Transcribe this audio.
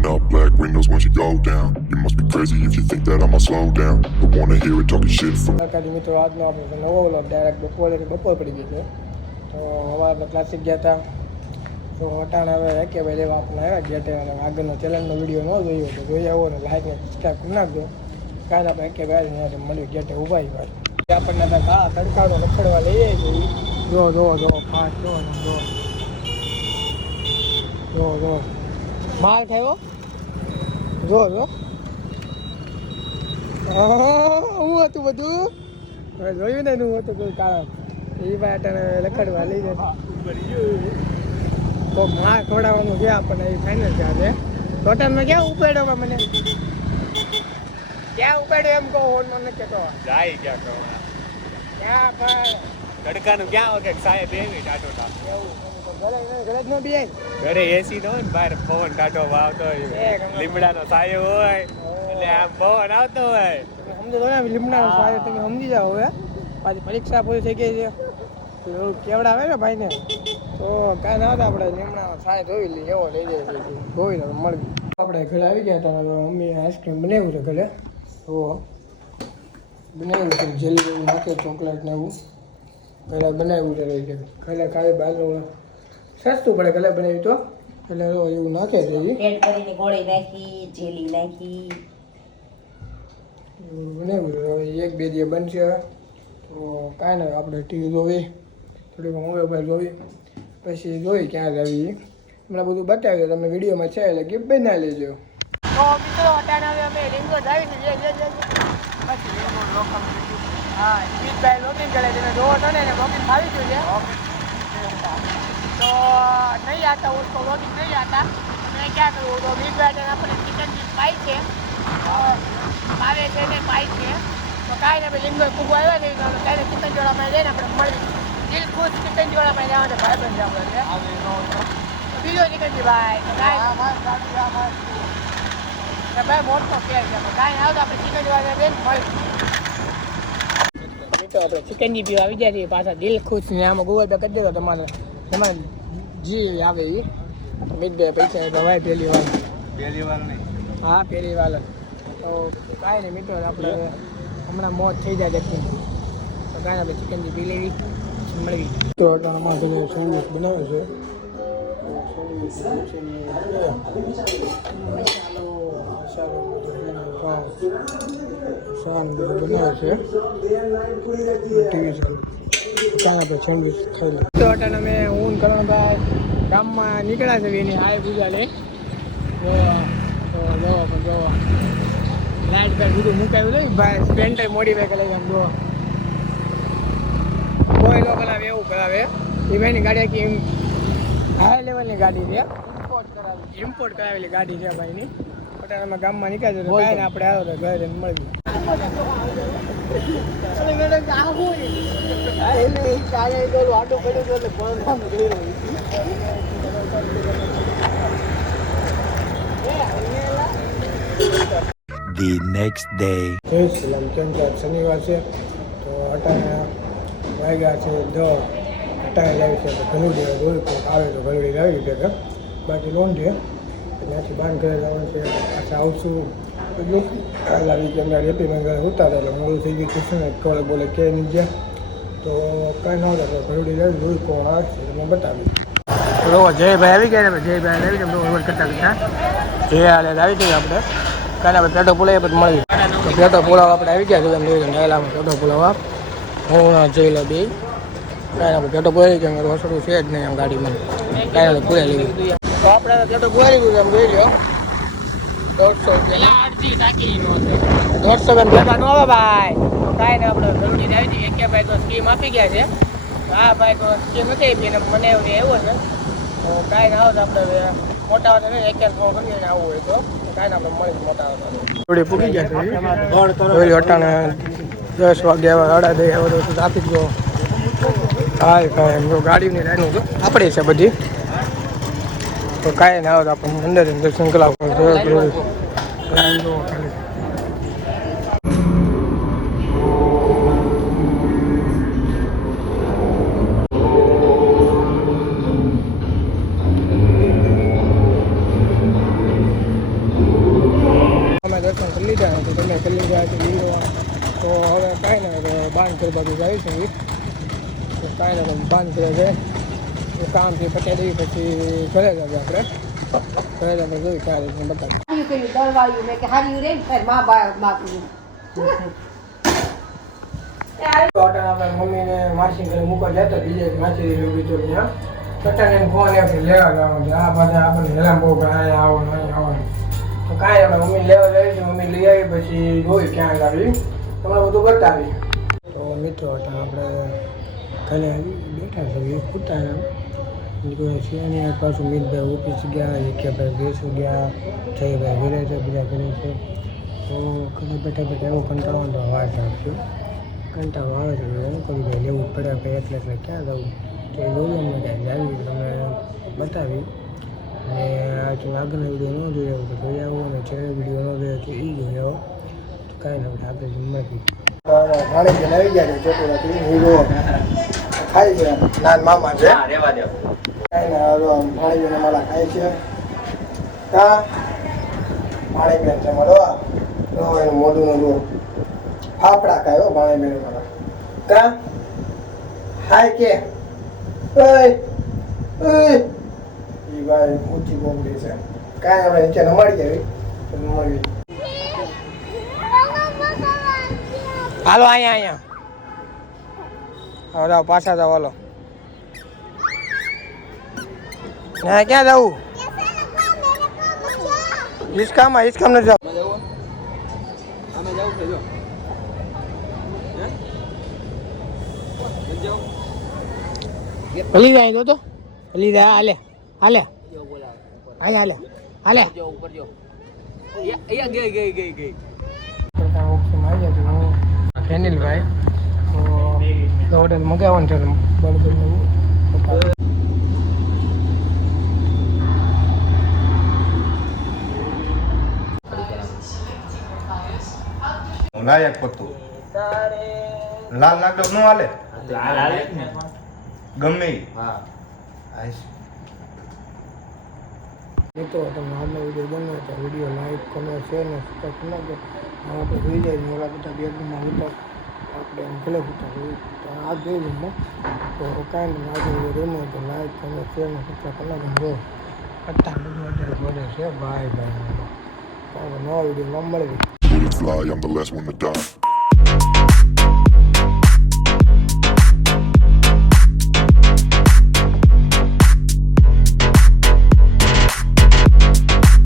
Rolling up black windows once you go down. You must be crazy if you think that I'ma slow down. Don't wanna hear it talking shit from સરકારી મિત્રો આજનો આપણે નવો vlog direct બપોર પડી ગઈ છે તો હવે આપણે ક્લાસિક ગયા હતા તો અટાણે હવે કે ભાઈ લેવા આપણે આવ્યા ગેટે અને આગળનો ચેનલનો વિડીયો ન જોયો તો જોઈ આવો ને લાઈક ને સબસ્ક્રાઈબ કરી નાખજો કાલે આપણે કે ભાઈ અહીંયા મળ્યું ગેટે ઊભા ભાઈ આપણને આ તડકાનો રખડવા લઈએ છીએ જો ફાસ્ટ જો માલ થયો જો હું હતું બધું જોયું ને હું હતું કોઈ કારણ એ બાટાને લખડવા લઈ જાય તો માલ ખવડાવવાનું ગયા આપણને એ ફાઇનલ છે આજે ટોટલમાં ક્યાં ઉપાડ્યો મને ક્યાં ઉપાડ્યો એમ કહો ઓનમાં નથી કહેતો જાય ક્યાં કહો ક્યાં ભાઈ તડકાનું ક્યાં વખત સાહેબ એવી ટાટો એવું ઘરે જ ન બી ઘરે એસી નો હોય ને બહાર પવન ટાટો આવતો હોય લીમડાનો સાયો હોય એટલે આમ પવન આવતો હોય સમજો ને લીમડાનો સાયો તમે સમજી જાઓ હવે પાછી પરીક્ષા પૂરી થઈ ગઈ છે કેવડાવે ને ભાઈને તો કાંઈ ના હતા આપણે લીમડાનો સાયો ધોઈ લઈએ એવો લઈ જાય ધોઈ લે મળવી આપણે ઘરે આવી ગયા હતા મમ્મી આઈસ્ક્રીમ બનાવ્યું છે ઘરે તો બનાવ્યું છે જેલી જેવું નાખે ચોકલેટ ને એવું ઘરે બનાવ્યું છે રહી જાય ઘરે ખાલી બાજુ સસ્તું પડે ઘરે બનાવ્યું તો એટલે એવું નાખે છે પેટ કરીને ગોળી નાખી જેલી નાખી બનાવ્યું છે હવે એક બે દિવસ બનશે તો કાંઈ નહીં આપણે ટીવી જોવી થોડીક મોબાઈલ જોવી પછી જોઈ ક્યાં જાવી હમણાં બધું બતાવ્યું તમે વિડીયોમાં છે એટલે ગિફ્ટ બનાવી લેજો તો મિત્રો અત્યારે હવે અમે રીંગો જાવી પછી રીંગો લોકમ હા સ્પીડભાઈ લોગિન કરે તમે જોવો છો ને એને લોગિન ફાવી ગયું છે तो नहीं आता उसको लॉगिन नहीं आता मैं क्या करूँ तो बिग बैटर अपने चिकन की पाई है मारे છે ને પાઈ છે તો કાંઈ ને ભાઈ લીંગો ખૂબ આવ્યા નહીં તો કાંઈ ચિકન જોડામાં જઈને આપણે મળી દિલ ખુશ ચિકન જોડામાં જવાનું ભાઈ બન આપણે બીજો ચિકનજી ભાઈ તો કાંઈ ભાઈ મોટો ફેર છે કાંઈ આવતો આપણે ચિકન જોડા જઈને મળી તો આપણે ચિકનજી પીવા આવી જાય છે પાછા દિલ ખુશ ને આમાં ગૂગલ પે કરી દેતો તમારે જી આવે એ મિડ પૈસા ભાઈ પહેલી વાર નહીં હા પહેલી વાર તો કાંઈ નહીં મિત્રો આપણે હમણાં મોત થઈ જાય દેખી તો કાંઈ આપણે ચિકનજી પી લેવી મળવી તો અમારા ઘરે સેન્ડવિચ બનાવે છે શાન બધું બનાવે છે ટીવી ચાલુ કાંઈ આપણે સેન્ડવિચ ખાઈ લઈએ તો અટાણે અમે ઊન કરણભાઈ ગામમાં નીકળ્યા છે એની હાય પૂજા લે જોવા પણ જોવા લાઇટ પેડ બધું મુકાયું લઈ ભાઈ સ્પેન્ટર મોડીફાઈ કરાવી આમ જોવા કોઈ લોકો કરાવે એવું કરાવે એ ભાઈની ગાડી આખી હાઈ લેવલની ગાડી છે ઇમ્પોર્ટ કરાવેલી ગાડી છે ભાઈની અટાણે અમે ગામમાં નીકળ્યા છે કાંઈ ને આપણે આવ્યો તો ઘરે મળી The next day. શનિવાર છે તો અટાણે વાગ્યા છે અટાણે લાવી છે તો ઘણું આવે તો ઘણું લાવી ભેગા બાકી લોન છે ત્યાંથી બાંધ ઘરે જવાનું છે પાછા આવશું લાવી કે અમારે એપી માં ઘરે ઉતારે એટલે મોડું થઈ ગયું કૃષ્ણ કોલે બોલે કે નહીં ગયા તો કાંઈ ન હતો ઘરડી લાવી જોયું કોણ આવે છે મેં બતાવ્યું જયભાઈ આવી ગયા ને જયભાઈ આવી ગયા કરતા કરતા જય હાલે આવી ગઈ આપણે કાલે આપણે પેટો પુલાવ પછી મળી તો પેટો પુલાવ આપણે આવી ગયા છે એમ જોઈ નાયલામાં પેટો પુલાવ હું જઈ લો બે કાંઈ આપણે પેટો પુલાવી ગયા રસોડું છે જ નહીં એમ ગાડીમાં કાંઈ આપણે પુલાઈ લીધી તો આપણે પેટો પુલાવી ગયું એમ જોઈ લો 150 રૂપિયા 150 ભેગા ન આવે ભાઈ તો કાંઈ ને આપણે ઘરડી આવી હતી એક ભાઈ તો સ્કીમ આપી ગયા છે હા ભાઈ તો સ્કીમ નથી આપી મને એવું છે તો કાંઈ ના આવે તો આપણે મોટા વાળા નહીં એક કરીને આવવું હોય તો કાંઈ આપણે મળી મોટા થોડી પૂકી ગયા છે અટાણે 10 વાગ્યા અડા દઈ આવે તો ટ્રાફિક જો હા કાંઈ ગાડીની લાઈન આપણી છે બધી તો કાંઈ ના આવે તો આપણે અંદર દર્શન કરાવું લાઈન જો ખાલી ગયા છે લીલો. તો હવે કાંઈ ના હવે બાંધ કરી બાજુ જાય છે તો કાંઈ ના બાંધ કરે છે કામથી પતાવી દઈએ પછી ઘરે જ આપણે ઘરે જ આપણે જોઈ કાંઈ રીતનું બતાવીએ. હાર્યું કર્યું દળવાયું મેં કે હાર્યું રે ને ફેર માં બાપનું તો આપણે મમ્મીને માસી ઘરે મૂકવા જતા બીજે માસી લેવી તો ત્યાં કટાને ફોન એમ લેવા જવાનું છે આ પાછા આપણને હેરાન બહુ કરે અહીંયા આવો નહીં આવવાનું તો કાંઈ આપણે મમ્મી લેવા જઈએ છીએ મમ્મી લઈ આવી પછી જોઈ ક્યાં લાવી તમને બધું બતાવી. તો મિત્રો હતા આપણે ઘરે બેઠા છીએ કૂતા છે પાછું મિતભાઈ ઓફિસ ગયા ભાઈ બેસુ ગયા જયભાઈ ઘરે છે બધા ઘરે છે તો ઘરે બેઠા બેઠા એવું કંટાળવાનું તો અવાજ આવશે કંટાળો આવે છે એવું કરી ભાઈ લેવું પડે ભાઈ એટલે ક્યાં જવું તો એ જોયું અમને ક્યાંક જાવી તમે બતાવી અને જો આગળનો વિડીયો ન જોયો તો જોઈ આવો અને ચેનલ વિડીયો ન જોયો તો એ જોઈ આવો તો કાંઈ ના આપણે જમવાથી ભાડે જે આવી ગયા છે ચોટોરાથી હીરો ખાઈ છે નાન મામા છે કાંઈ ના ભાણી બેન અમારા ખાય છે કા ભાણી બેન છે મારો એનું મોઢું નો ફાફડા ખાય હો ભાણી બેન મારા કા હાય કે ઓય ઓય ઈ ભાઈ ઊંચી બોમડી છે કાંઈ આપણે નીચે નમાડી આવી તો નમાડી હાલો અહીંયા હવે પાછા જાવ હાલો ના ક્યાં જવું હિસકામ ને જાવ ભલી જાય તો ભલી જાય હાલે હાલે હાલે હાલે ખેનીલભાઈ તો હોટેલ મગાવવાનું છે બરોબર લાયક પતું લાલ નાટક નો હાલે ગમે મિત્રો તમને આજનો વિડીયો ગમે તો વિડીયો લાઈક કમેન્ટ શેર ને સબસ્ક્રાઈબ કરી નાખો આપણે જોઈ જાય મોડા બધા બેડરૂમમાં હતા આપણે એમ ભલે હતા તો આ જોઈ લઉં તો કાંઈ નહીં આજે વિડીયો ગમે તો લાઈક કમેન્ટ શેર ને સબસ્ક્રાઈબ કરી નાખો જો અત્યારે બધું અત્યારે બોલે છે ભાઈ નવા વિડીયો ન મળે. Fly, I'm the last one to die.